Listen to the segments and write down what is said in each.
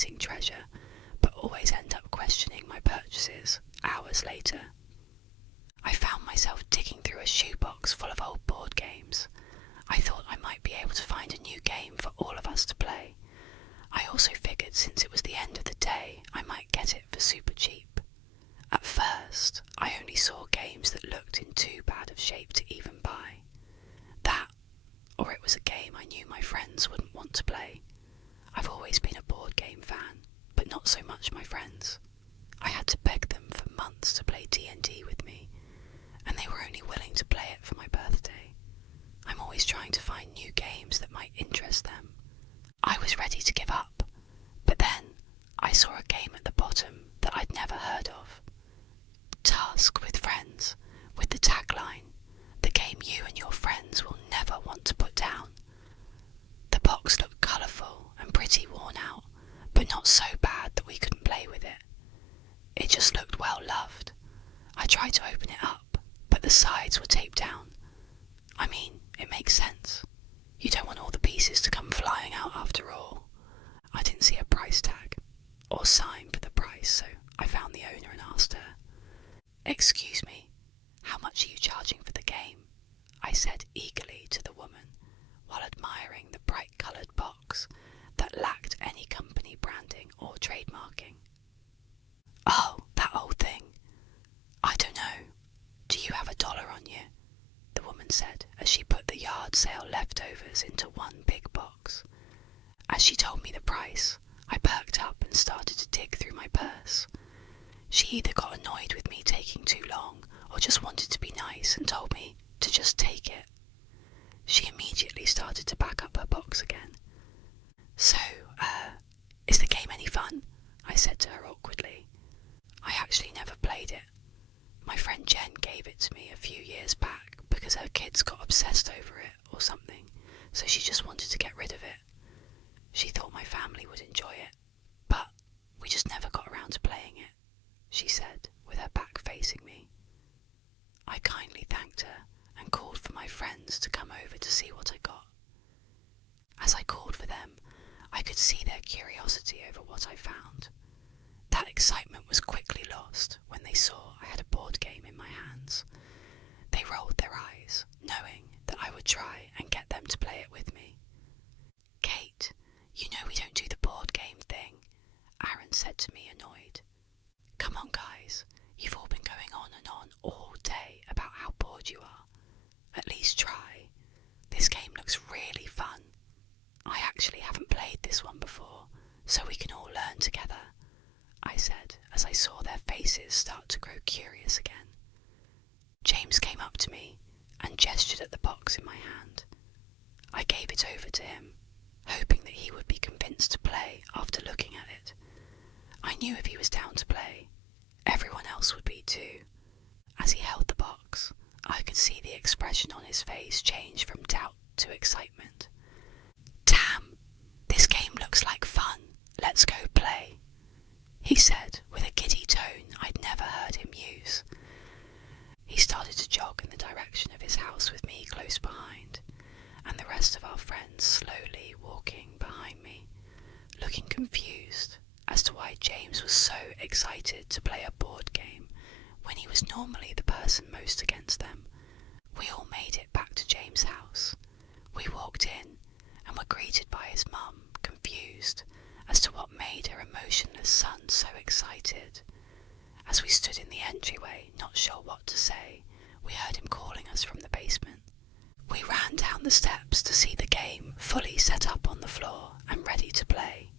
amazing treasure, but always end up questioning my purchases hours later. I found myself digging through a shoebox full of old board games. I thought I might be able to find a new game for all of us to play. I also figured since it was the end of the day, I might get it for super cheap. At first, I only saw games that looked in too bad of shape to even buy. That, or it was a game I knew my friends wouldn't want to play. I've always been a board game fan, but not so much my friends. I had to beg them for months to play D&D with me, and they were only willing to play it for my birthday. I'm always trying to find new games that might interest them. I was ready to give up, but then I saw a game at the bottom that I'd never heard of. Task with Friends, with the tagline, "The game you and your friends will never want to put down." The box looked colourful and pretty worn out, but not so bad that we couldn't play with it. It just looked well loved. I tried to open it up, but the sides were taped down. I mean, it makes sense. You don't want all the pieces to come flying out after all. I didn't see a price tag or sign for the price, so I found the owner and asked her. "Excuse me, how much are you charging for the game?" I said eagerly to the woman, while admiring the bright-coloured box that lacked any company branding or trademarking. "Oh, that old thing. I don't know. Do you have $1 on you?" the woman said as she put the yard sale leftovers into one big box. As she told me the price, I perked up and started to dig through my purse. She either got annoyed with me taking too long or just wanted to be nice and told me to just take it. She immediately started to pack up her box again. "So, is the game any fun?" I said to her awkwardly. I actually never played it. My friend Jen gave it to me a few years back because her kids got obsessed over it or something, so she just wanted to get rid of it. She thought my family would enjoy it, but we just never got around to playing it, she said, with her back facing me. I kindly thanked her and called for my friends to come over to see what I got. As I called for them, I could see their curiosity over what I found. That excitement was quickly lost when they saw I had a board game in my hands. They rolled their eyes, knowing that I would try and get them to play it with me. "Kate, you know we don't do the board game thing," Aaron said to me, annoyed. "Come on, guys, you've all been going on and on all day about how bored you are. At least try. This game looks really fun. I actually haven't played this one before, so we can all learn together," I said as I saw their faces start to grow curious again. James came up to me and gestured at the box in my hand. I gave it over to him, hoping that he would be convinced to play after looking at it. I knew if he was down to play, everyone else would be too. As he held the box, I could see the expression on his face change from doubt to excitement. "Damn, this game looks like fun. Let's go play," he said with a giddy tone I'd never heard him use. He started to jog in the direction of his house with me close behind, and the rest of our friends slowly walking behind me, looking confused as to why James was so excited to play a board game when he was normally the person most against them. We all made it back to James' house. We walked in and were greeted by his mum, confused as to what made her emotionless son so excited. As we stood in the entryway, not sure what to say, we heard him calling us from the basement. We ran down the steps to see the game fully set up on the floor and ready to play.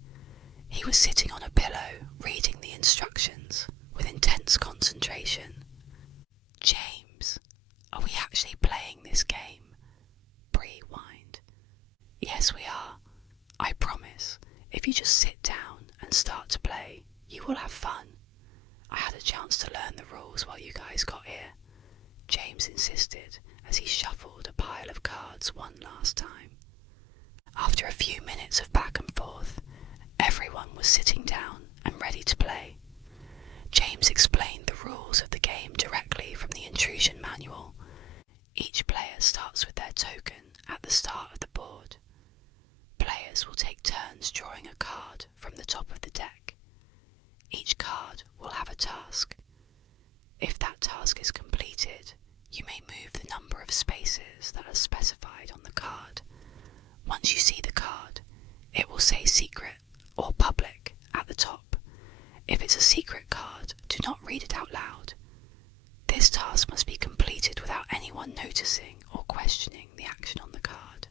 He was sitting on a pillow, reading the instructions with intense concentration. "James, are we actually playing this game?" Bree whined. "Yes, we are. I promise, if you just sit down and start to play, you will have fun. I had a chance to learn the rules while you guys got here," James insisted as he shuffled a pile of cards one last time. After a few minutes of back and forth, everyone was sitting down and ready to play. James explained the rules of the game directly from the intrusion manual. Each player starts with their token at the start of the board. Players players will take turns drawing a card from the top of the deck. Each card will have a task. If that task is completed, you may move the number of spaces that are specified on the card. Once you see the card, it will say secret or public at the top. If it's a secret card, do not read it out loud. This task must be completed without anyone noticing or questioning the action on the card.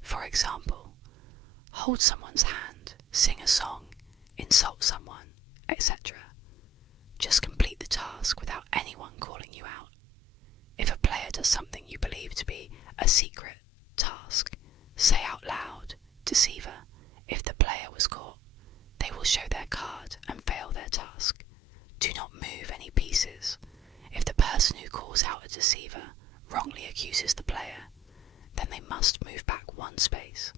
For example, hold someone's hand, sing a song, insult someone, etc. Just complete the task without anyone calling you out. If a player does something you believe to be a secret task, say out loud, deceiver. If the player was caught, they will show their card and fail their task. Do not move any pieces. If the person who calls out a deceiver wrongly accuses the player, then they must move back one space.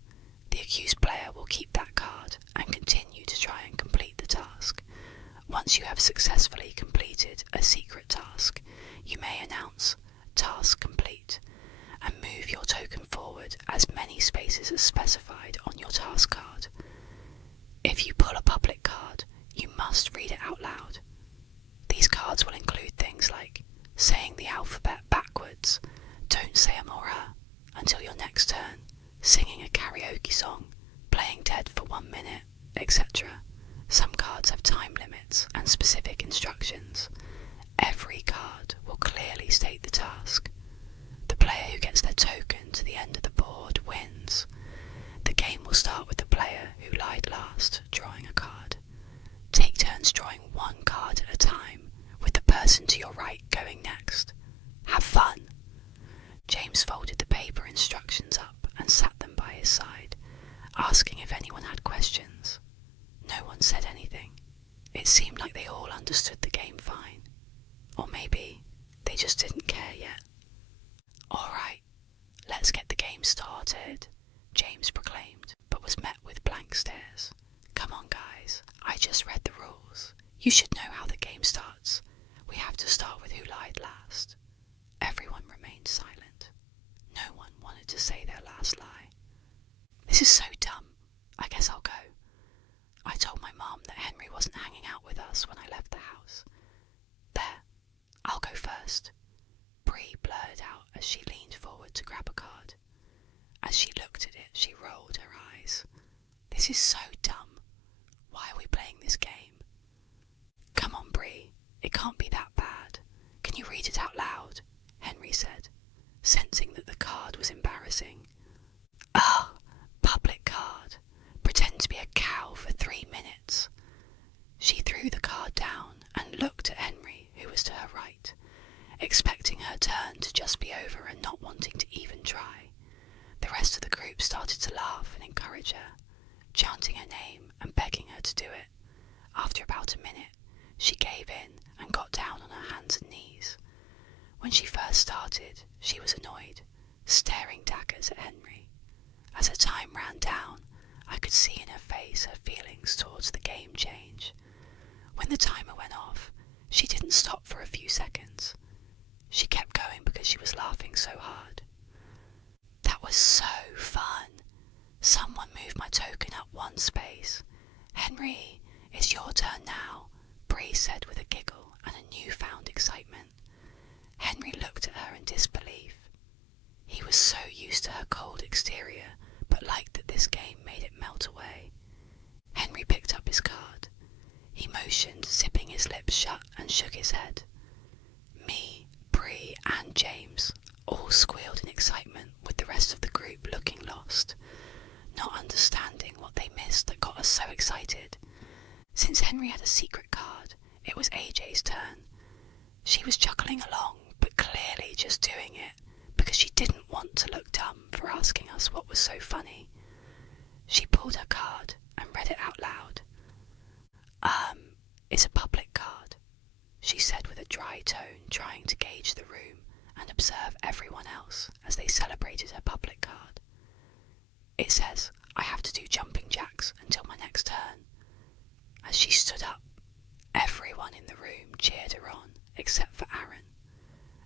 The accused player will keep that card and continue to try and complete the task. Once you have successfully completed a secret task, you may announce task complete and move your token forward as many spaces as specified on your task card. If you pull a public card, you must read it out loud. These cards will include things like saying the alphabet backwards, don't say Amora until your next turn, singing a karaoke song, playing dead for 1 minute, etc. Some cards have time limits and specific instructions. Every card will clearly state the task. The player who gets their token to the end of the board wins. The game will start with the player who lied last drawing a card. Take turns drawing one card at a time, with the person to your right going next. Have fun! James folded the paper instructions up and sat them by his side, asking if anyone had questions. No one said anything. It seemed like they all understood the game fine. Or maybe they just didn't care yet. "Alright, let's get the game started," James proclaimed, but was met with blank stares. "Come on guys, I just read the rules. You should know how the game starts. We have to start with who lied last." Everyone remained silent. No one wanted to say their last lie. "This is so dumb. I guess I'll go. I told my mom that Henry wasn't hanging out with us when I left the house. There, I'll go first," Bree blurted out as she leaned forward to grab a card. As she looked at it, she rolled her eyes. "This is so dumb. Why are we playing this game?" "Come on, Bree. It can't be that bad. Can you read it out loud?" Henry said, sensing that the card was embarrassing. "Oh, public card. Pretend to be a cow for 3 minutes." She threw the card down and looked at Henry, who was to her right, expecting her turn to just be over and not wanting to even try. The rest of the group started to laugh and encourage her, chanting her name and begging her to do it. After about a minute, she gave in and got down on her hands and knees. When she first started, she was annoyed, staring daggers at Henry. As her time ran down, I could see in her face her feelings towards the game change. When the timer went off, she didn't stop for a few seconds. She kept going because she was laughing so hard. "That was so fun. Someone moved my token up one space. Henry, it's your turn now," Bree said with a giggle and a newfound excitement. Henry looked at her in disbelief. He was so used to her cold exterior, but liked that this game made it melt away. Henry picked up his card. He motioned, zipping his lips shut, and shook his head. Me, Bree, and James all squealed in excitement, with the rest of the group looking lost, not understanding what they missed that got us so excited. Since Henry had a secret card, it was AJ's turn. She was chuckling along, but clearly just doing it because she didn't want to look dumb for asking us what was so funny. She pulled her card and read it out loud. It's a public card," she said with a dry tone, trying to gauge the room and observe everyone else as they celebrated her public card. "It says I have to do jumping jacks until my next turn." As she stood up, everyone in the room cheered her on, except for Aaron.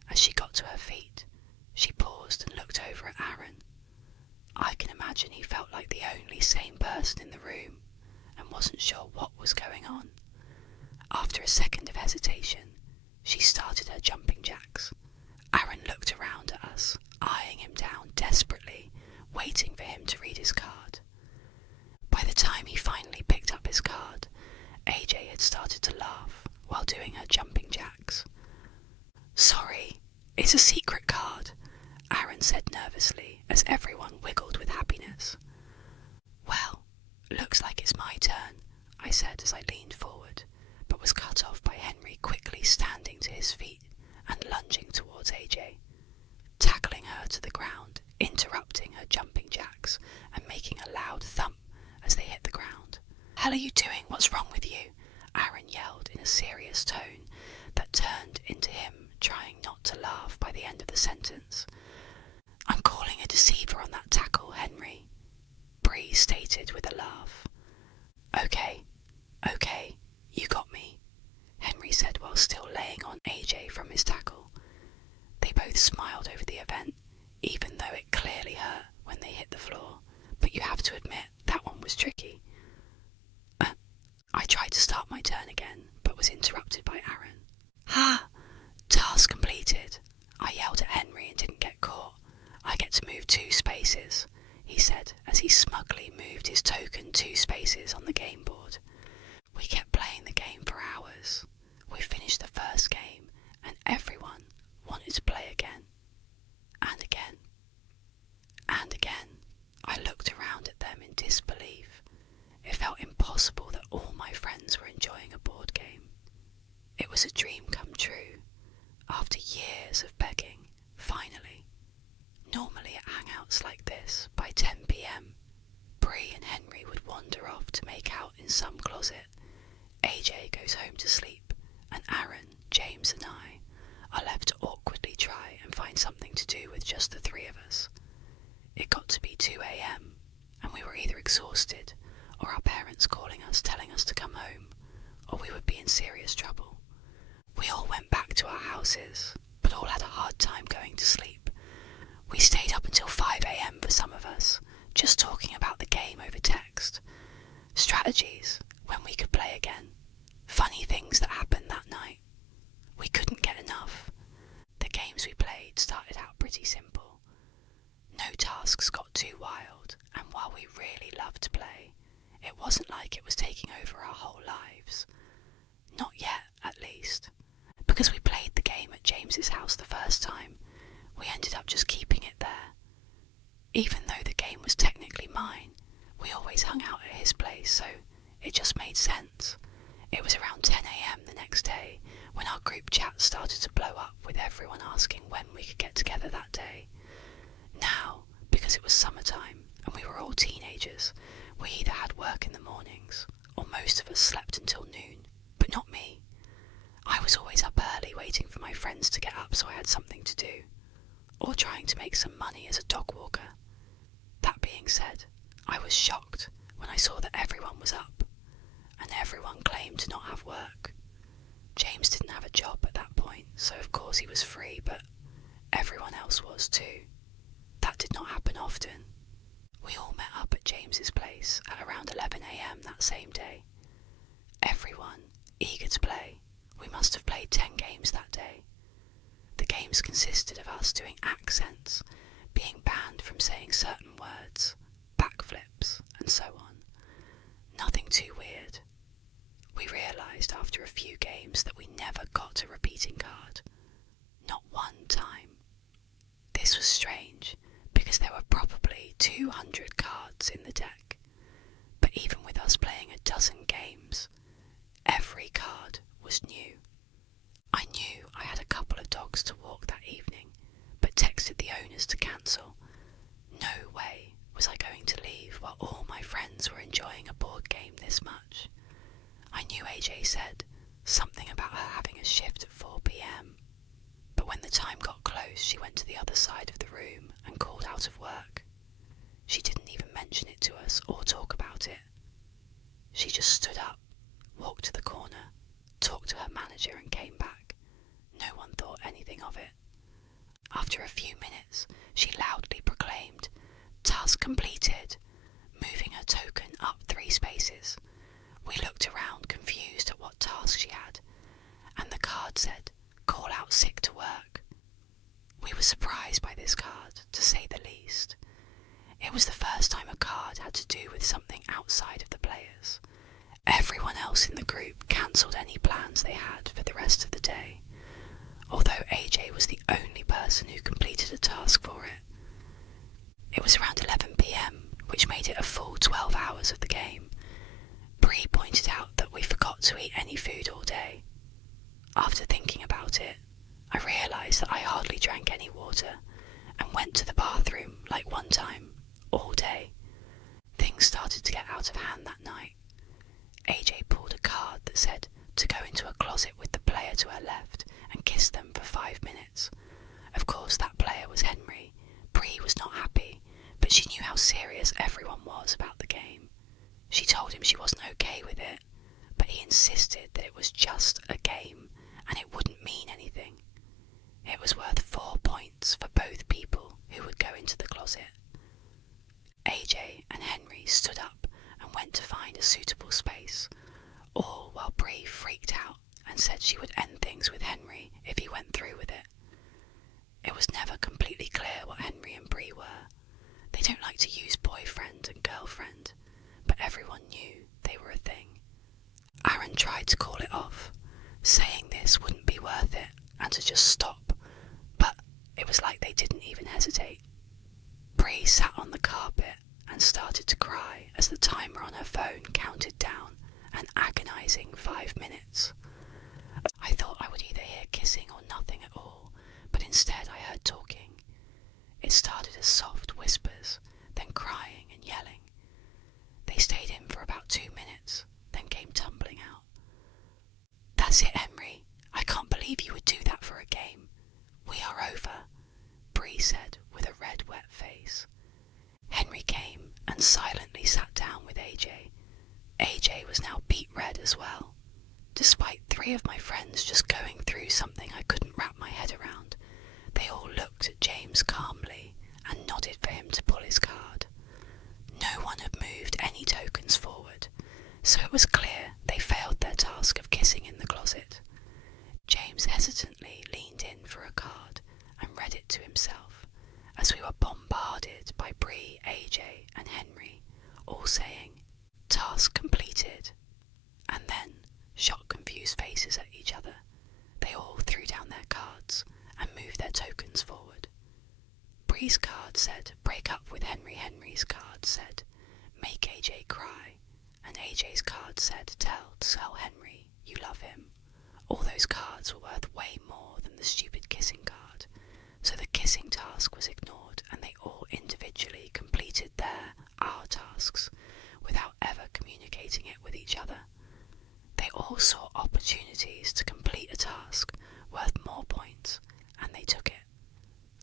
As she got to her feet, she paused and looked over at Aaron. I can imagine he felt like the only sane person in the room and wasn't sure what was going on. After a second of hesitation, she started her jumping jacks. Aaron looked around at us, eyeing him down desperately, waiting for him to read his card. By the time he finally picked up his card, AJ had started to laugh while doing her jumping jacks. "Sorry, it's a secret card," Aaron said nervously as everyone wiggled with happiness. "Well, looks like it's my turn," I said as I leaned forward, but was cut off by Henry quickly standing to his feet and lunging towards AJ, tackling her to the ground, interrupting her jumping jacks and making a loud thump as they hit the ground. "Hell are you doing? What's wrong with you?" Aaron yelled in a serious tone that turned into him trying not to laugh by the end of the sentence. "I'm calling a deceiver on that tackle, Henry," Bree stated with a laugh. Okay, you got me," Henry said while still laying on AJ from his tackle. They both smiled over the event, even though it clearly hurt when they hit the floor, but you have to admit that one was tricky. I tried to start my turn again, but was interrupted by Aaron. "Ha! Task completed." I yelled at Henry and didn't get caught. "I get to move 2 spaces, he said as he smugly moved his token 2 spaces on the game board. We kept playing the game for hours. We finished the first game and everyone wanted to play again. And again. And again. I looked around at them in disbelief. It felt impossible that all my friends were enjoying a board game. It was a dream come true. After years of begging, finally. Normally at hangouts like this, by 10 p.m, Bree and Henry would wander off to make out in some closet. AJ goes home to sleep, and Aaron, James and I are left to awkwardly try and find something to do with just the 3 of us. It got to be 2 a.m, and we were either exhausted, or our parents calling us telling us to come home, or we would be in serious trouble. We all went back to our houses, but all had a hard time going to sleep. We stayed up until 5 a.m. for some of us, just talking about the game over text. Strategies, when we could play again. Funny things that happened that night. We couldn't get enough. The games we played started out pretty simple. No tasks got too wild, and while we really loved to play, it wasn't like it was taking over our whole lives. Not yet, at least. Because we played the game at James's house the first time, we ended up just keeping it there. Even though the game was technically mine, we always hung out at his place, so it just made sense. It was around 10 a.m. the next day when our group chat started to blow up with everyone asking when we could get together that day. Now, because it was summertime and we were all teenagers, we either had work in the mornings or most of us slept until noon, but not me. I was always up early waiting for my friends to get up so I had something to do, or trying to make some money as a dog walker. That being said, I was shocked when I saw that everyone was up, and everyone claimed to not have work. James didn't have a job at that point, so of course he was free, but everyone else was too. That did not happen often. We all met up at James's place at around 11 a.m. that same day. Everyone eager to play. We must have played 10 games that day. The games consisted of us doing accents, being banned from saying certain words, backflips, and so on. Nothing too weird. We realised after a few games that we never got a repeating card. Not one time. This was strange, because there were probably 200 cards in the deck. But even with us playing a dozen games, every card was new. I knew I had a couple of dogs to walk that evening, but texted the owners to cancel. No way was I going to leave while all my friends were enjoying a board game this much. I knew AJ said something about her having a shift at 4 p.m, but when the time got close she went to the other side of the room and called out of work. She didn't even mention it to us or talk about it. She just stood up, walked to the corner, talked to her manager and came back. No one thought anything of it. After a few minutes, she loudly proclaimed, "Task completed, moving her token up 3 spaces. We looked around, confused at what task she had, and the card said, call out sick to work. We were surprised by this card, to say the least. It was the first time a card had to do with something outside of the players. Everyone else in the group cancelled any plans they had for the rest of the day, although AJ was the only person who completed a task for it. It was around 11 PM, which made it a full 12 hours of the game. Bree pointed out that we forgot to eat any food all day. After thinking about it, I realised that I hardly drank any water and went to the bathroom like one time, all day. Things started to get out of hand that night. AJ pulled a card that said to go into a closet with the player to her left and kiss them for 5 minutes. Of course, that player was Henry. Bree was not happy, but she knew how serious everyone was about the game. She told him she wasn't okay with it, but he insisted that it was just a game and it wouldn't mean anything. It was worth 4 points for both people who would go into the closet. AJ and Henry stood up and went to find a suitable space, all while Bree freaked out and said she would end things with Henry if he went through with it. It was never completely clear what Henry and Bree were. They don't like to use boyfriend and girlfriend, but everyone knew they were a thing. Aaron tried to call it off, saying this wouldn't be worth it and to just stop, but it was like they didn't even hesitate. Bree sat on the carpet and started to cry as the timer on her phone counted down an agonising 5 minutes. I thought I would either hear kissing or nothing at all, but instead I heard talking. It started as soft whispers, then crying and yelling. They stayed in for about 2 minutes, then came tumbling out. That's it, Henry. I can't believe you would do that for a game. We are over, Bree said with a red, wet face. Henry came and silently sat down with AJ. AJ was now beet red as well. Despite 3 of my friends just going through something I couldn't wrap my head around, they all looked at James calmly and nodded for him to pull his card. No one had moved any tokens forward, so it was clear they failed their task of kissing in the closet. James hesitantly leaned in for a card and read it to himself, as we were bombarded by Bree, AJ and Henry, all saying, task completed, and then shot confused faces at each other. They all threw down their cards and moved their tokens forward. Bree's card said, break up with Henry. Henry's card said, make AJ cry, and AJ's card said, tell Henry you love him. All those cards were worth way more than the stupid kissing card, so the kissing task was ignored and they all individually completed our tasks without ever communicating it with each other. They all saw opportunities to complete a task worth more points, and they took it.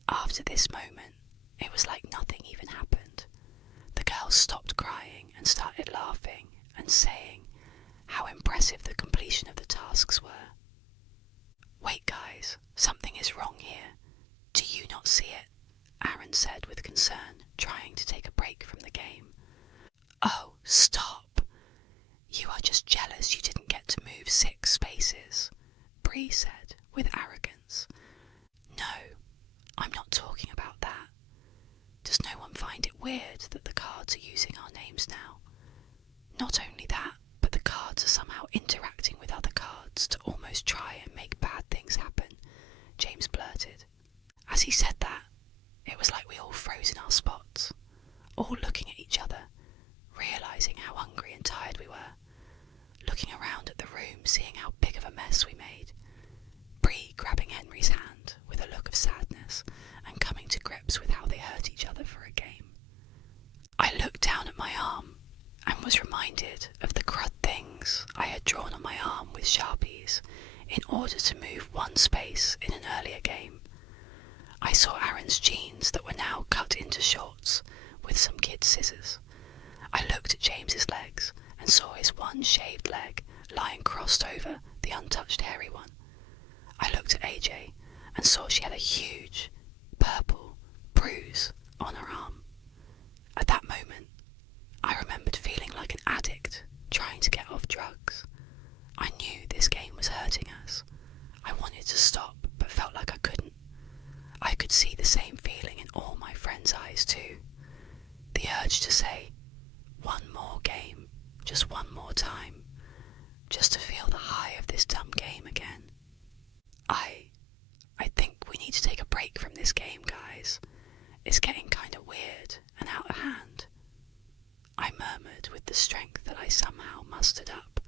After this moment, it was like nothing even happened. The girls stopped crying and started laughing and saying how impressive the completion of the tasks were. Wait guys, something is wrong here. Do you not see it? Aaron said with concern, trying to take a break from the game. Oh, stop. You are just jealous you didn't get to move 6 spaces, Bree said with arrogance. No, I'm not talking about that. Does no one find it weird that the cards are using our names now? Not only that, but the cards are somehow interacting with other cards to almost try and make bad things happen, James blurted. As he said that, it was like we all froze in our spots, all looking at each other, realising how hungry and tired we were, looking around at the room, seeing how big of a mess we made. Bree grabbing Henry's hand with a look of sadness and coming to grips with how they hurt each other for a game. I looked down at my arm and was reminded of the crud things I had drawn on my arm with Sharpies in order to move 1 space in an earlier game. I saw Aaron's jeans that were now cut into shorts with some kid's scissors. I looked at James's legs and saw his one shaved leg lying crossed over the untouched hairy one. I looked at AJ and saw she had a huge purple bruise on her arm. At that moment, I remembered feeling like an addict trying to get off drugs. I knew this game was hurting us. I wanted to stop, but felt like I couldn't. I could see the same feeling in all my friends' eyes too. The urge to say, one more game, just one more time, just to feel the high of this dumb game again. I think we need to take a break from this game, guys. It's getting kinda weird and out of hand. I murmured with the strength that I somehow mustered up.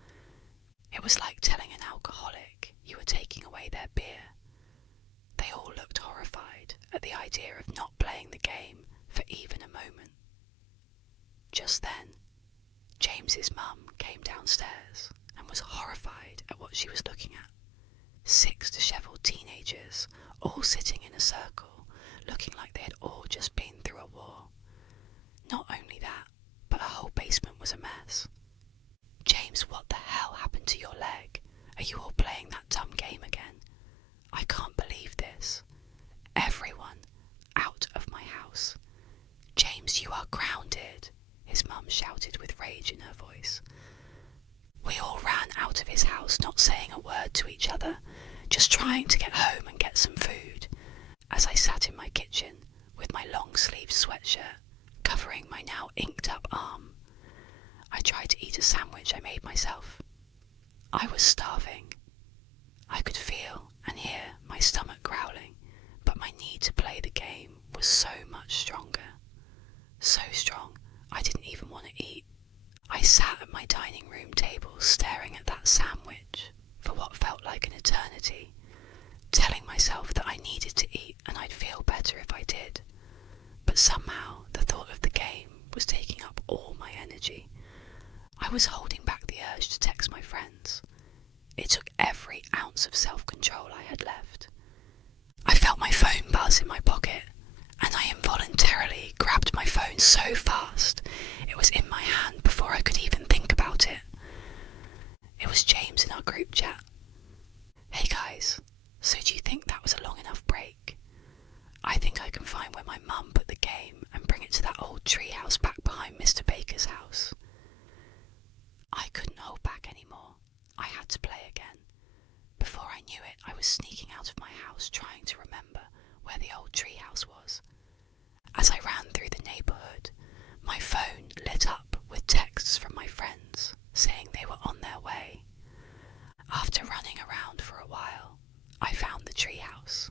It was like telling an alcoholic you were taking away their beer. They all looked horrified at the idea of not playing the game for even a moment. Just then, James's mum came downstairs and was horrified at what she was looking at. 6 dishevelled teenagers, all sitting in a circle, looking like they had all just been through a war. Not only that, but her whole basement was a mess. James, what the hell happened to your leg? Are you all playing that dumb game again? I can't believe this. Everyone, out of my house. James, you are grounded, his mum shouted with rage in her voice. We all ran out of his house, not saying a word to each other, just trying to get home and get some food. As I sat in my kitchen with my long-sleeved sweatshirt covering my now inked-up arm, I tried to eat a sandwich I made myself. I was starving. I could feel and hear my stomach growling, but my need to play the game was so much stronger. So strong, I didn't even want to eat. I sat at my dining room table staring at that sandwich for what felt like an eternity, telling myself that I needed to eat and I'd feel better if I did. But somehow the thought of the game was taking up all my energy. I was holding back the urge to text my friends. It took every ounce of self-control I had left. I felt my phone buzz in my pocket, and I involuntarily grabbed my phone so fast it was in my hand before I could even think about it. It was James in our group chat. Hey guys, so do you think that was a long enough break? I think I can find where my mum put the game and bring it to that old treehouse back behind Mr. Baker's house. I couldn't hold back anymore. I had to play again. Before I knew it, I was sneaking out of my house trying to remember where the old treehouse was. As I ran through the neighbourhood, my phone lit up with texts from my friends saying they were on their way. After running around for a while, I found the treehouse.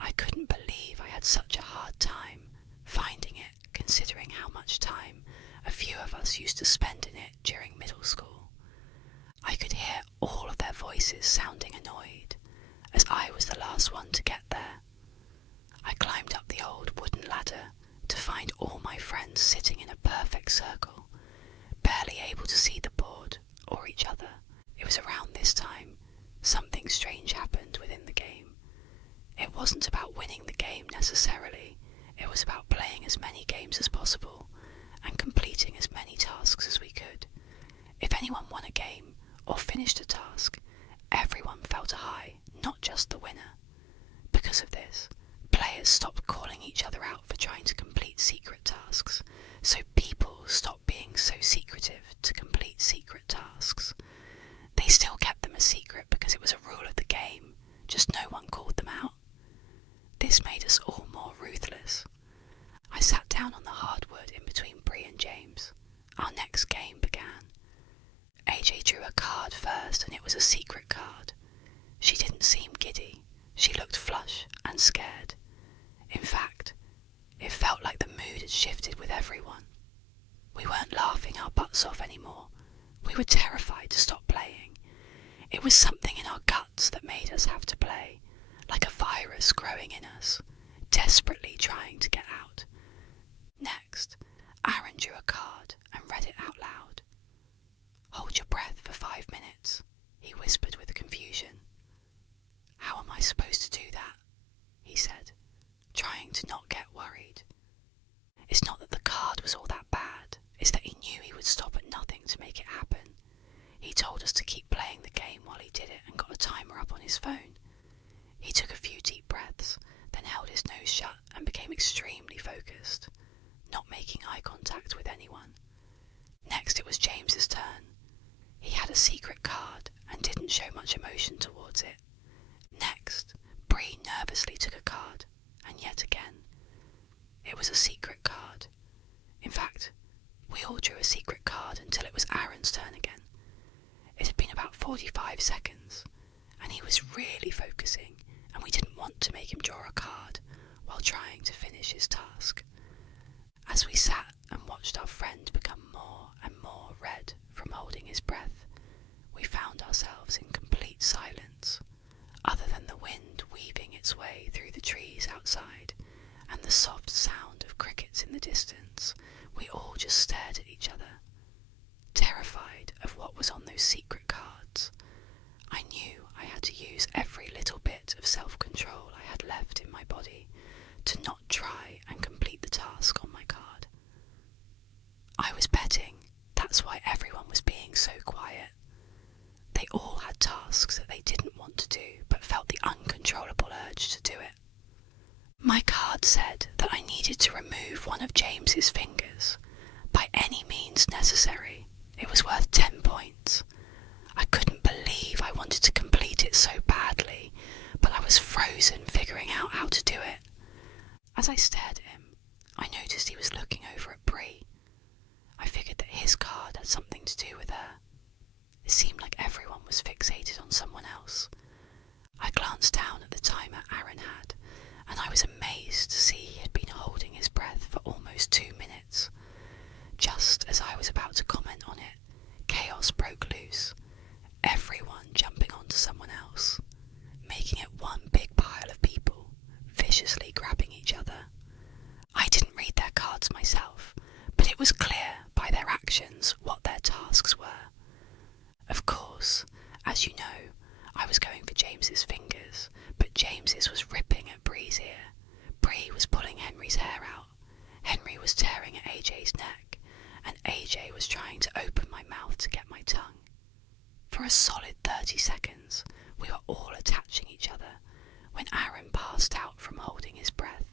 I couldn't believe I had such a hard time finding it, considering how much time a few of us used to spend in it during middle school. I could hear all of their voices sounding annoyed, as I was the last one to get there. I climbed up the old wooden ladder to find all my friends sitting in a perfect circle, barely able to see the board or each other. It was around this time something strange happened within the game. It wasn't about winning the game necessarily, it was about playing as many games as possible and completing as many tasks as we could. If anyone won a game or finished a task, everyone felt a high, not just the winner. Because of this, players stopped calling each other out for trying to complete secret tasks, so people stopped being so secretive to complete secret tasks. They still kept them a secret because it was a rule of the game, just no one called them out. This made us all more ruthless. I sat down on the hardwood in between Bree and James. Our next game began. AJ drew a card first, and it was a secret card. She didn't seem giddy. She looked flush and scared. In fact, it felt like the mood had shifted with everyone. We weren't laughing our butts off anymore. We were terrified to stop playing. It was something in our guts that made us have to play, like a virus growing in us, desperately trying to get out. Next, Aaron drew a card and read it out loud. "Hold your breath for 5 minutes," he whispered with confusion. "How am I supposed to do that?" he said, trying to not get worried. It's not that the card was all that bad, it's that he knew he would stop at nothing to make it happen. He told us to keep playing the game while he did it and got a timer up on his phone. He took a few deep breaths, then held his nose shut and became extremely focused, not making eye didn't show much emotion towards it. Next, Bree nervously took a card, and yet again, it was a secret card. In fact, we all drew a secret card until it was Aaron's turn again. It had been about 45 seconds, and he was really focusing, and we didn't want to make him draw a card while trying to finish his task. As we sat and watched our friend become more and more red from holding his breath, we found ourselves in complete silence, other than the wind weaving its way through the trees outside and the soft sound of crickets in the distance. We all just stared at each other, terrified of what was on those secret cards. I knew I had to use every little bit of self-control I had left in my body to not try and complete the task on my card. I was betting that's why everyone was being so quiet. They all had tasks that they didn't want to do but felt the uncontrollable urge to do it. My card said that I needed to remove one of James's fingers by any means necessary. It was worth 10 points. I couldn't believe I wanted to complete it so badly, but I was frozen figuring out how to do it. As I stared at him, I noticed he was looking over at Bree. I figured that his card had something to do with her. It seemed like everyone was fixated on someone else. I glanced down at the timer Aaron had, and I was amazed to see he had been holding his breath for almost 2 minutes. Just as I was about to comment on it, chaos broke loose, everyone jumping onto someone else, making it one big pile of people, viciously grabbing each other. I didn't read their cards myself, but it was clear by their actions what their tasks were. Of course, as you know, I was going for James's fingers, but James's was ripping at Bree's ear. Bree was pulling Henry's hair out. Henry was tearing at AJ's neck, and AJ was trying to open my mouth to get my tongue. For a solid 30 seconds, we were all attaching each other when Aaron passed out from holding his breath.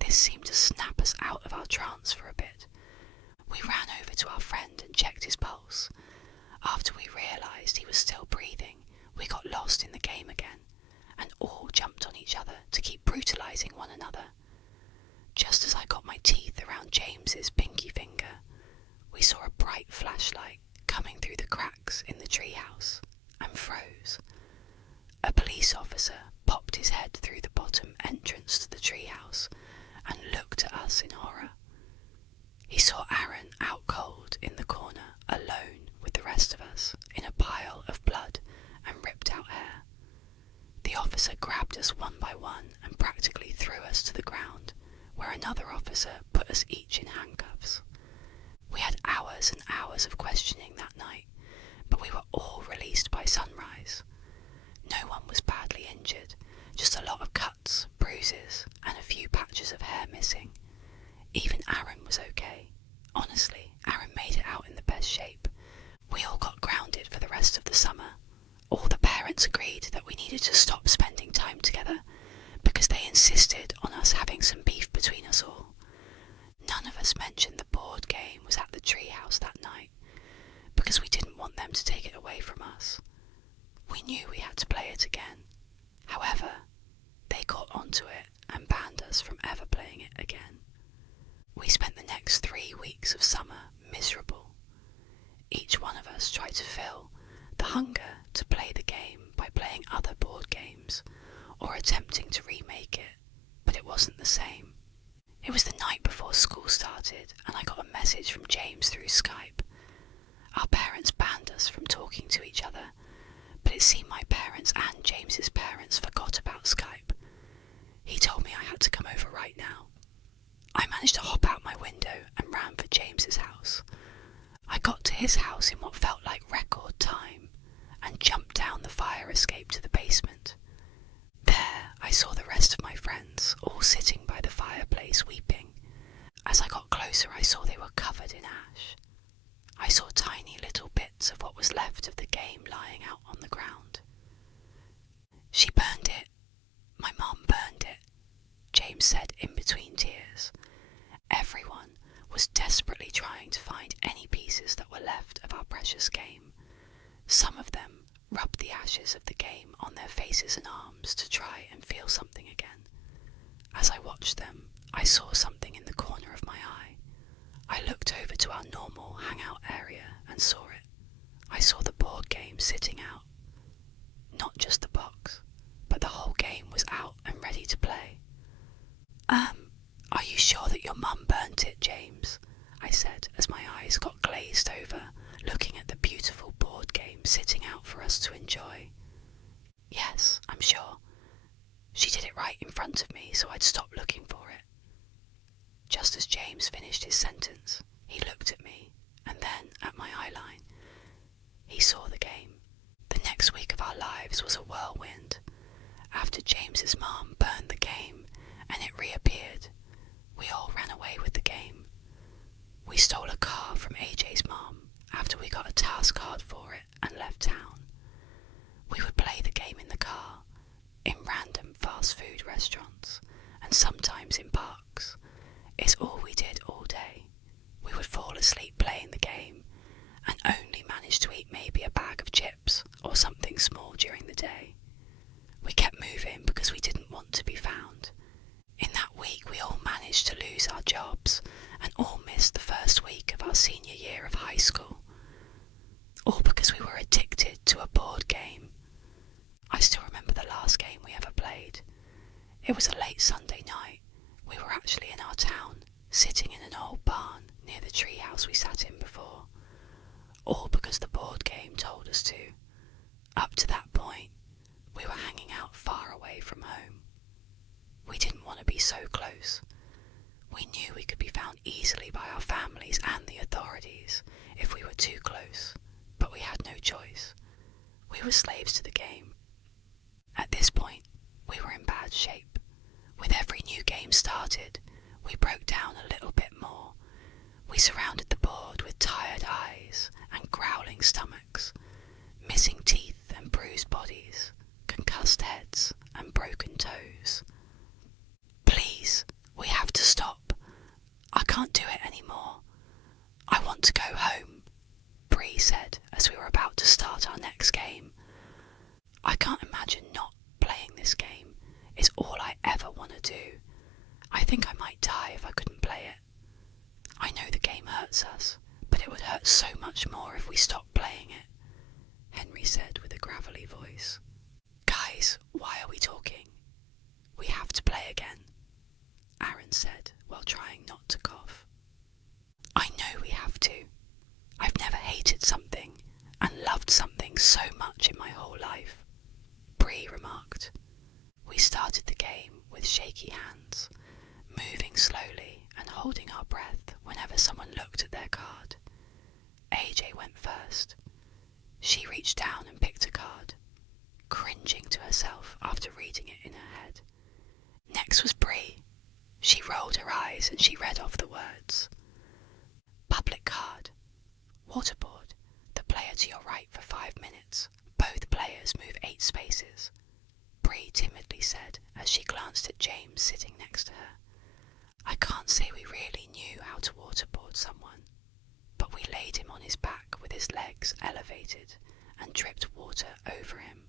This seemed to snap us out of our trance for a bit. We ran over to our friend and checked his pulse. After we realised he was still breathing, we got lost in the game again, and all jumped on each other to keep brutalising one another. Just as I got my teeth around James's pinky finger, we saw a bright flashlight coming through the cracks in the treehouse and froze. A police officer popped his head through the bottom entrance to the treehouse and looked at us in horror. He saw Aaron out cold in the corner, alone with the rest of us, in a pile of blood and ripped out hair. The officer grabbed us one by one and practically threw us to the ground, where another officer put us each in handcuffs. We had hours and hours of questioning that night, but we were all released by sunrise. No one was badly injured, just a lot of cuts, bruises, and a few patches of hair missing. Even Aaron was okay. Honestly, Aaron made it out in the best shape. We all got grounded for the rest of the summer. All the parents agreed that we needed to stop spending time together because they insisted on us having some beef between us all. None of us mentioned the board game was at the treehouse that night because we didn't want them to take it away from us. We knew we had to play it again. However, they caught onto it and banned us from ever playing it again. We spent the next 3 weeks of summer miserable. Each one of us tried to fill the hunger to play the game by playing other board games or attempting to remake it, but it wasn't the same. It was the night before school started and I got a message from James through Skype. Our parents banned us from talking to each other, but it seemed my parents and James's parents forgot about Skype. He told me I had to come over right now. I managed to hop out my window and ran for James's house. I got to his house in what felt like record time and jumped down the fire escape to the basement. There I saw the rest of my friends all sitting by the fireplace weeping. As I got closer I saw they were covered in ash. I saw tiny little bits of what was left of the game lying out on the ground. "She burned it. My mum burned it," James said in between tears. Everyone was desperately trying to find any pieces that were left of our precious game. Some of them rubbed the ashes of the game on their faces and arms to try and feel something again. As I watched them, I saw something in the corner of my eye. I looked over to our normal hangout area and saw it. I saw the board game sitting out. Not just the box, but the whole game was out and ready to play. Are you sure that your mum burnt it, James? I said as my eyes got glazed over, looking at the beautiful board game sitting out for us to enjoy. Yes, I'm sure. She did it right in front of me, so I'd stop looking for it. Just as James finished his sentence, he looked at me, and then at my eyeline. He saw the game. The next week of our lives was a whirlwind. After James's mum burned the game, and it reappeared, we all ran away with the game. We stole a car from AJ's mum after we got a task card for it and left town. We would play the game in the car, in random fast food restaurants, and sometimes in parks. It's all we did all day. We would fall asleep playing the game, and only manage to eat maybe a bag of chips or something small during the day. We kept moving because we didn't want to be found. In that week we all managed to lose our jobs and all missed the first week of our senior year of high school. All because we were addicted to a board game. I still remember the last game we ever played. It was a late Sunday night. We were actually in our town, sitting in an old barn near the treehouse we sat in before. All because the board game told us to. Up to that point, we were hanging out far away from home. We didn't want to be so close. We knew we could be found easily by our families and the authorities if we were too close, but we had no choice. We were slaves to the game. At this point, we were in bad shape. With every new game started, we broke down a little bit more. We surrounded the board with tired eyes and growling stomachs, missing teeth and bruised bodies, concussed heads and broken toes. Please, we have to stop. I can't do it anymore. I want to go home, Bree said as we were about to start our next game. I can't imagine not playing this game. It's all I ever want to do. I think I might die if I couldn't play it. I know the game hurts us, but it would hurt so much more if we stopped playing it, Henry said with a gravelly voice. Guys, why are we talking? We have to play again, Aaron said while trying not to cough. I know we have to. I've never hated something and loved something so much in my whole life, Bree remarked. We started the game with shaky hands, moving slowly and holding our breath whenever someone looked at their card. AJ went first. She reached down and picked a card, cringing to herself after reading it in her head. Next was Bree. She rolled her eyes and she read off the words. Public card. Waterboard. The player to your right for 5 minutes. Both players move 8 spaces, Bree timidly said as she glanced at James sitting next to her. I can't say we really knew how to waterboard someone, but we laid him on his back with his legs elevated and dripped water over him.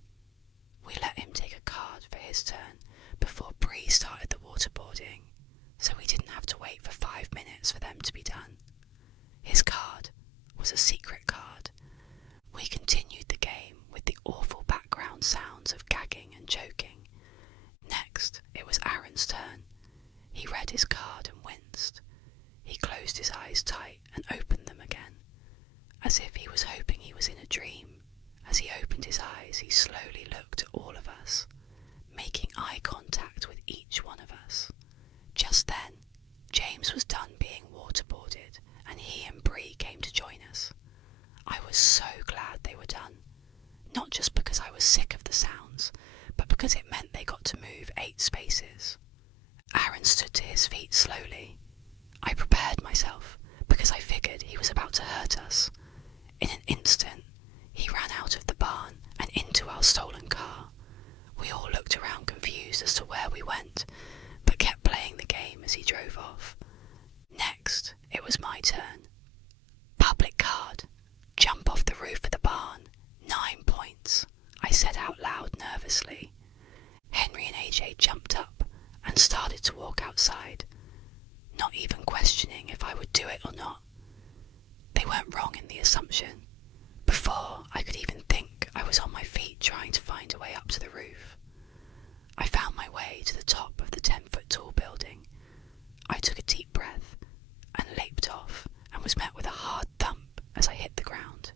We let him take a card for his turn before Bree started the waterboarding, so we didn't have to wait for 5 minutes for them to be done. His card was a secret card. We continued the game with the awful background sounds of gagging and choking. Next, it was Aaron's turn. He read his card and winced. He closed his eyes tight and opened them again, as if he was hoping he was in a dream. As he opened his eyes, he slowly looked at all of us, making eye contact with each one of us. Just then, James was done being waterboarded, and he and Bree came to join us. I was so glad they were done, not just because I was sick of the sounds, but because it meant they got to move 8 spaces. Aaron stood to his feet slowly. I prepared myself, because I figured he was about to hurt us. In an instant, he ran out of the barn and into our stolen car. We all looked around confused as to where we went, but kept playing the game as he drove off. Next, it was my turn. Public card. Jump off the roof of the barn. 9 points. nervously. Henry and AJ jumped up and started to walk outside, not even questioning if I would do it or not. They weren't wrong in the assumption. Before I could even think, I was on my feet trying to find a way up to the roof. I found my way to the top of the 10-foot tall building. I took a deep breath and leaped off and was met with a hard thump as I hit the ground.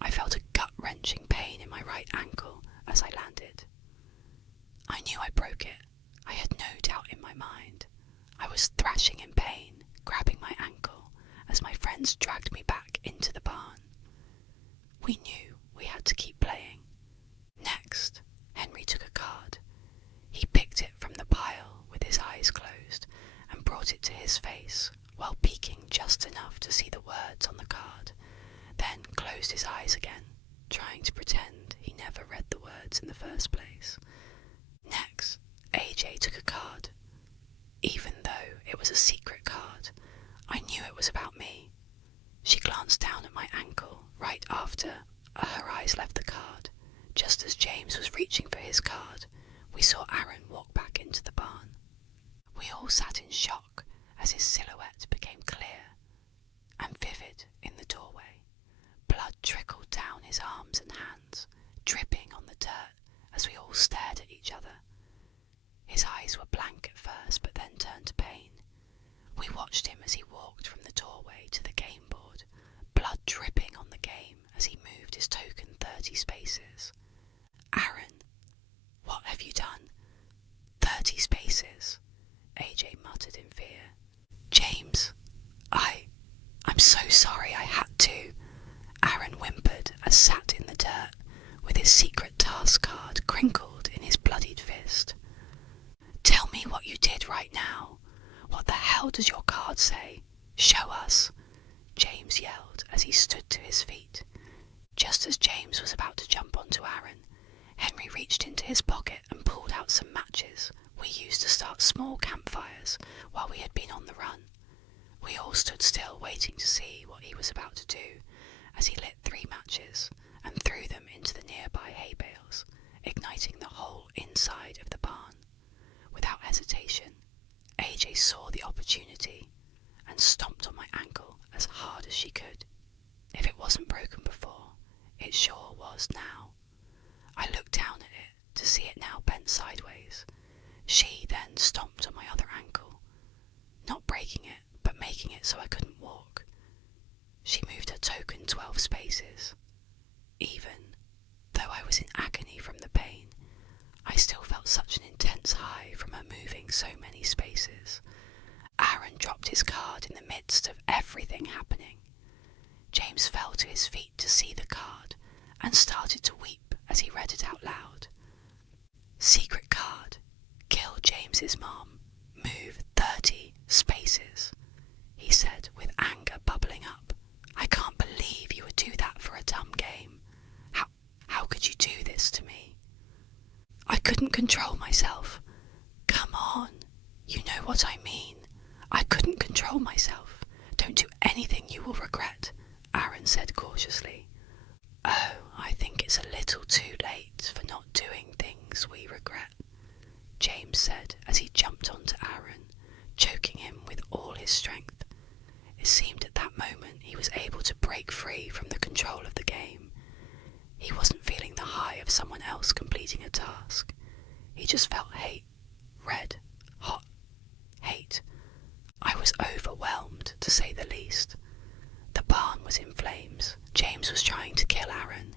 I felt a gut-wrenching pain in my right ankle as I landed. I knew I broke it. I had no doubt in my mind. I was thrashing in pain, grabbing my ankle as my friends dragged me back into the barn. We knew we had to keep playing. Next, Henry took a card. He picked it from the pile with his eyes closed and brought it to his face while peeking just enough to see the words on the card, then closed his eyes again, trying to pretend he never read the words in the first place. Next, AJ took a card. Even though it was a secret card, I knew it was about me. She glanced down at my ankle right after her eyes left the card. Just as James was reaching for his card, we saw Aaron walk back into the barn. We all sat in shock as his silhouette became clear and vivid in the doorway. Blood trickled down his arms and hands, dripping on the dirt as we all stared at each other. His eyes were blank at first, but then turned to pain. We watched him as he walked from the doorway to the game board, blood dripping on the game as he moved his token 30 spaces. Aaron, what have you done? 30 spaces, AJ muttered in fear. James, I'm so sorry I had to, Aaron whimpered as sat in the dirt with his secret task card crinkled in his bloodied fist. Tell me what you did right now. What the hell does your card say? Show us, James yelled as he stood to his feet. Just as James was about to jump onto Aaron, Henry reached into his pocket and pulled out some matches we used to start small campfires while we had been on the run. We all stood still waiting to see what he was about to do as he lit 3 matches and threw them into the nearby hay bales, igniting the whole inside of the barn. Without hesitation, AJ saw the opportunity and stomped on my ankle as hard as she could. If it wasn't broken before, it sure was now. I looked down at it to see it now bent sideways. She then stomped on my other ankle, not breaking it, but making it so I couldn't walk. She moved her token 12 spaces. Even though I was in agony from the pain, I still felt such an intense high from her moving so many spaces. Aaron dropped his card in the midst of everything happening. James fell to his feet to see the card and started to weep as he read it out loud. Secret card. Kill James's mom. Move 30 spaces, he said with anger bubbling up. I can't believe you would do that for a dumb game. How could you do this to me? I couldn't control myself. Come on, you know what I mean. I couldn't control myself. Don't do anything you will regret, Aaron said cautiously. Oh, I think it's a little too late for not doing things we regret, James said as he jumped onto Aaron, choking him with all his strength. It seemed at that moment he was able to break free from the control of the game. He wasn't feeling the high of someone else completing a task. He just felt hate. Red, hot hate. I was overwhelmed, to say the least. The barn was in flames. James was trying to kill Aaron.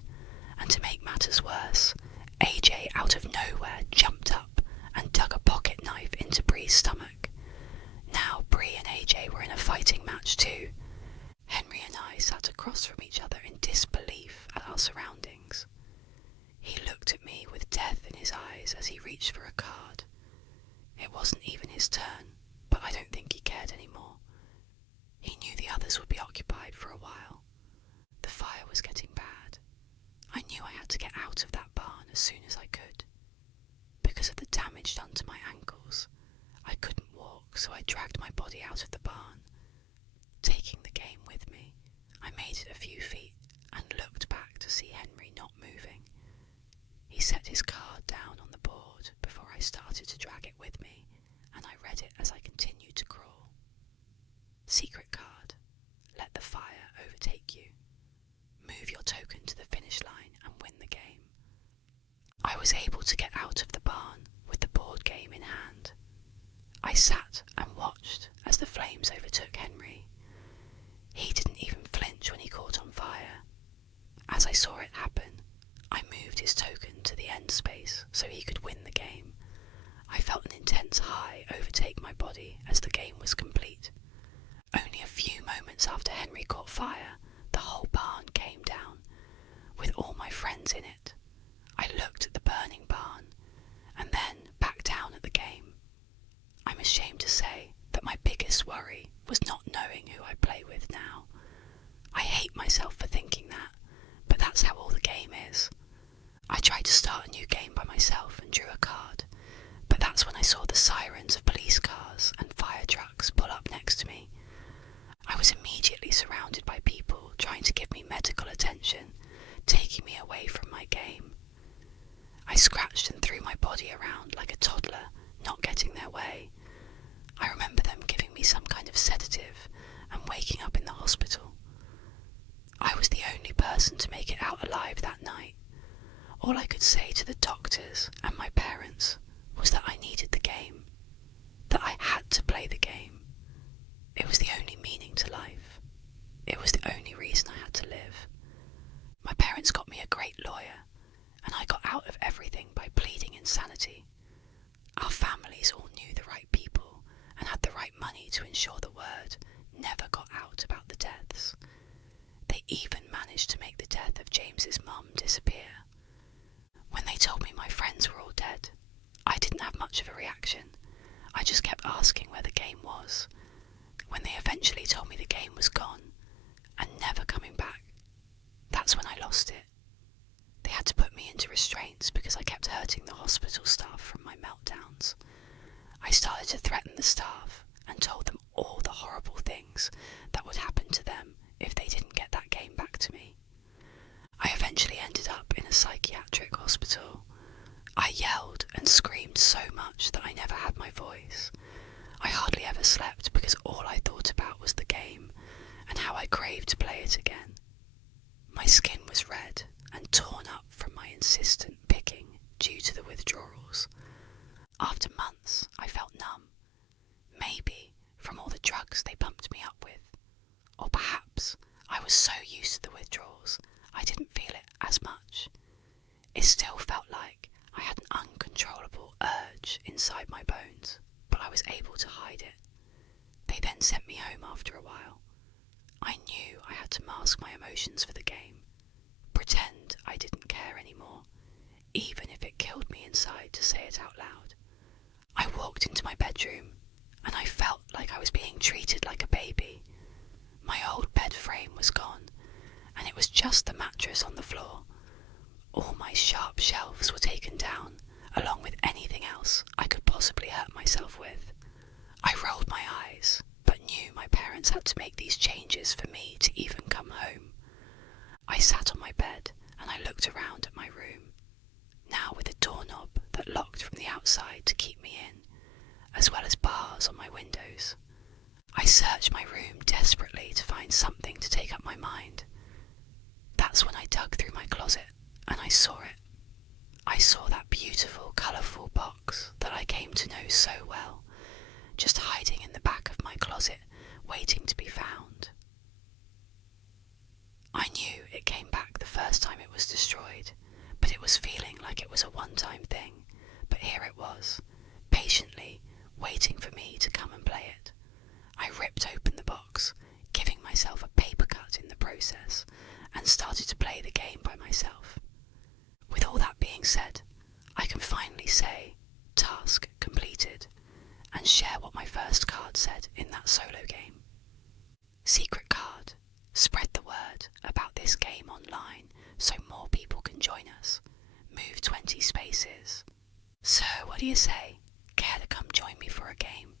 And to make matters worse, AJ out of nowhere jumped up and dug a pocket knife into Bree's stomach. Now Bree and AJ were in a fighting match too. Henry and I sat across from each other in disbelief at our surroundings. He looked at me with death in his eyes as he reached for a card. It wasn't even his turn, but I don't think he cared anymore. He knew the others would be occupied for a while. The fire was getting bad. I knew I had to get out of that barn as soon as I could. Because of the damage done to my ankles, I couldn't walk, so I dragged my body out of the barn. Taking the game with me, I made it a few feet and looked back to see Henry not moving. He set his card able to get out of the barn with the board game in hand. I sat and watched as the flames overtook Henry. He didn't even flinch when he caught on fire. As I saw it happen, I moved his token to the end space so he could win the game. I felt an intense high overtake my body as the game was complete. Only a few moments after Henry caught fire, the whole barn came down, with all my friends in it. I looked at the burning barn, and then back down at the game. I'm ashamed to say that my biggest worry was not knowing who I play with now. I hate myself for thinking that, but that's how all the game is. I tried to start a new game by myself and drew a card, but that's when I saw the sirens of police cars and fire trucks pull up next to me. I was immediately surrounded by people trying to give me medical attention, taking me away from my game. I scratched and threw my body around like a toddler, not getting their way. I remember them giving me some kind of sedative and waking up in the hospital. I was the only person to make it out alive that night. All I could say to the doctors and my parents was that I needed the game, that I had to play the game. It was the only meaning to life. It was the only reason I had to live. My parents got me a great lawyer, and I got out of everything by pleading insanity. Our families all knew the right people and had the right money to ensure the word never got out about the deaths. They even managed to make the death of James's mum disappear. When they told me my friends were all dead, I didn't have much of a reaction. I just kept asking where the game was. When they eventually told me the game was gone and never coming back, that's when I lost it. They had to put me into restraints because I kept hurting the hospital staff from my meltdowns. I started to threaten the staff and told them all the horrible things that would happen to them if they didn't get that game back to me. I eventually ended up in a psychiatric hospital. I yelled and screamed so much that I never had my voice. I hardly ever slept because all I thought about was the game and how I craved to play it again. My skin was red and torn up from my insistent picking due to the withdrawals. After months, I felt numb. Maybe from all the drugs they pumped me up with. Or perhaps I was so used to the withdrawals, I didn't feel it as much. It still felt like I had an uncontrollable urge inside my bones, but I was able to hide it. They then sent me home after a while. I knew I had to mask my emotions for the game, pretend I didn't care anymore, even if it killed me inside to say it out loud. I walked into my bedroom, and I felt like I was being treated like a baby. My old bed frame was gone, and it was just the mattress on the floor. All my sharp shelves were taken down, along with anything else I could possibly hurt myself with. I rolled my eyes, but knew my parents had to make these changes for me to even come home. I sat on my bed and I looked around at my room, now with a doorknob that locked from the outside to keep me in, as well as bars on my windows. I searched my room desperately to find something to take up my mind. That's when I dug through my closet and I saw it. I saw that beautiful, colourful box that I came to know so well, just hiding in the back of my closet, waiting to be found. I knew it came back the first time it was destroyed, but it was feeling like it was a one-time thing. But here it was, patiently waiting for me to come and play it. I ripped open the box, giving myself a paper cut in the process, and started to play the game by myself. With all that being said, I can finally say, task completed, and share what my first card said in that solo game. Secret card. Spread the word about this game online so more people can join us. Move 20 spaces. So what do you say? Care to come join me for a game?